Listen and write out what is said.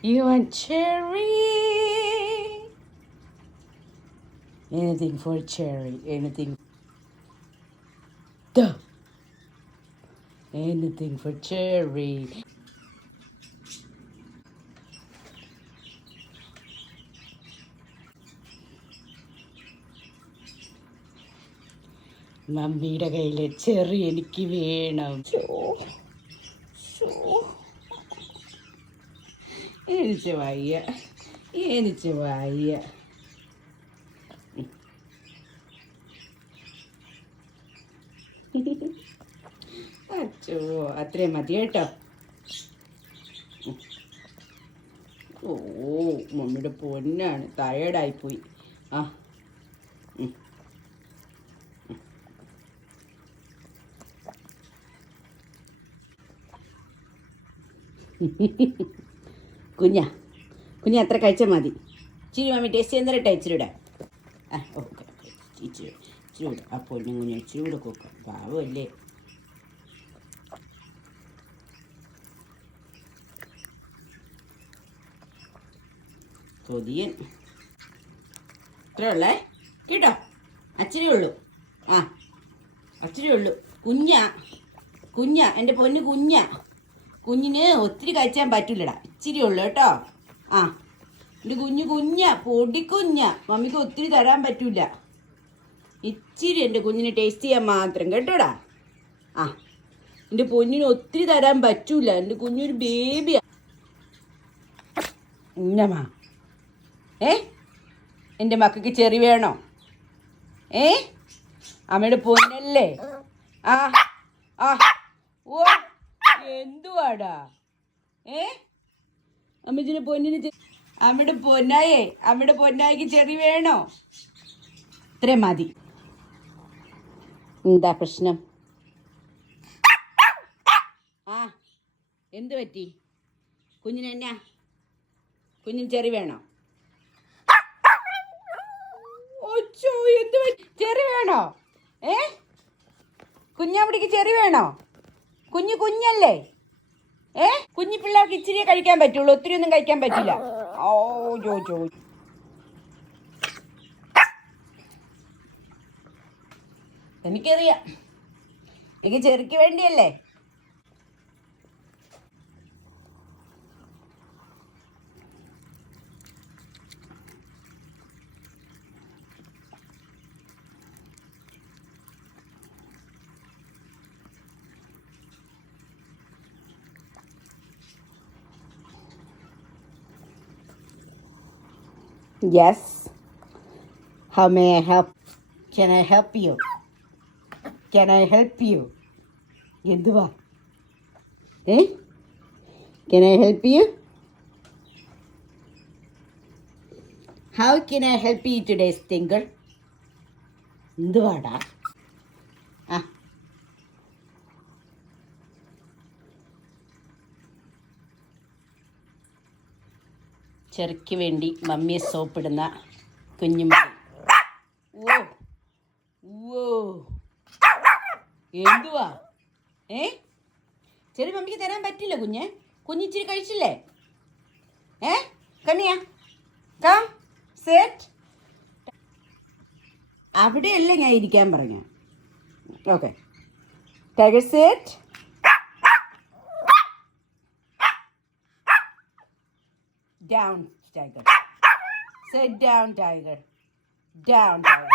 You want cherry? Anything for cherry. Anything. Duh. Anything for cherry. മമ്മിയുടെ കയ്യിലെ cherry എനിക്ക് വേണം. എനിക്ക് വയ്യ, എനിക്ക് വയ്യ. അച്ചോ, അത്രയും മതി കേട്ടോ. ഓ, മമ്മിയുടെ പൊന്നാണ്, ടയേർഡായിപ്പോയി. ആ കുഞ്ഞ അത്ര കഴിച്ചാൽ മതി. ഇച്ചിരി മമ്മി ടേസ്റ്റ് ചെയ്യുന്നവരട്ടെ ഇച്ചിരി ഇടാം. ആ ഓക്കെ ഇച്ചിരി ഇടാം. ആ പൊന്നും കുഞ്ഞ ഇച്ചിരി കൂടെ കൊടുക്കാം. പാവമല്ലേ. കൊതിയൻ ഇത്രേ ഉള്ളേ കേട്ടോ. അച്ചിരി ഉള്ളൂ. ആ അച്ചിരി ഉള്ളൂ. കുഞ്ഞ എൻ്റെ പൊന്ന് കുഞ്ഞിന് ഒത്തിരി കഴിച്ചാൻ പറ്റില്ലടാ. ഇച്ചിരി ഉള്ളു കേട്ടോ. ആ എൻ്റെ പൊടിക്കുഞ്ഞ മമ്മിക്ക് ഒത്തിരി തരാൻ പറ്റൂല. ഇച്ചിരി എൻ്റെ കുഞ്ഞിന് ടേസ്റ്റ് ചെയ്യാൻ മാത്രം കേട്ടോടാ. ആ എൻ്റെ പൊന്നിന് ഒത്തിരി തരാൻ പറ്റൂല. എൻ്റെ കുഞ്ഞൊരു ബേബിയാ. ഇന്നമാ എൻ്റെ മക്കൾക്ക് ചെറി വേണോ? അമ്മയുടെ പൊന്നല്ലേ? ആ ആ ഓ എന്തുവാടാ? അമ്മച്ചിന്റെ പൊന്നിന് അമ്മയുടെ പൊന്നായിക്ക് ചെറി വേണോ? ഇത്രയും മതി. എന്താ പ്രശ്നം? ആ എന്ത് പറ്റി? കുഞ്ഞിന് ചെറി വേണോ? ചെറി വേണോ? കുഞ്ഞാപ്പിടിക്ക് ചെറി വേണോ? കുഞ്ഞല്ലേ? കുഞ്ഞി പിള്ളേർക്ക് ഇച്ചിരിയെ കഴിക്കാൻ പറ്റുള്ളൂ, ഒത്തിരി ഒന്നും കഴിക്കാൻ പറ്റില്ല. ഓ ചോ എനിക്കറിയാം. എനിക്ക് ചെറിക്ക് വേണ്ടിയല്ലേ. Yes. How may I help? Can I help you? എന്തുവാ? Can I help you? How can I help you today, Stinger? എന്തുവാടാ? ആ ചെറുക്ക് വേണ്ടി മമ്മിയെ സോപ്പിടുന്ന കുഞ്ഞുമണി. ഓ എന്തുവാ? ചെറിയ മമ്മിക്ക് തരാൻ പറ്റില്ല. കുഞ്ഞിച്ചിരി കഴിച്ചില്ലേ? കണ്ണിയാ കം സെറ്റ്. അവിടെയല്ലേ ഞാൻ ഇരിക്കാൻ പറഞ്ഞ. Okay tiger set. Down, tiger. Sit down, tiger. Down, tiger.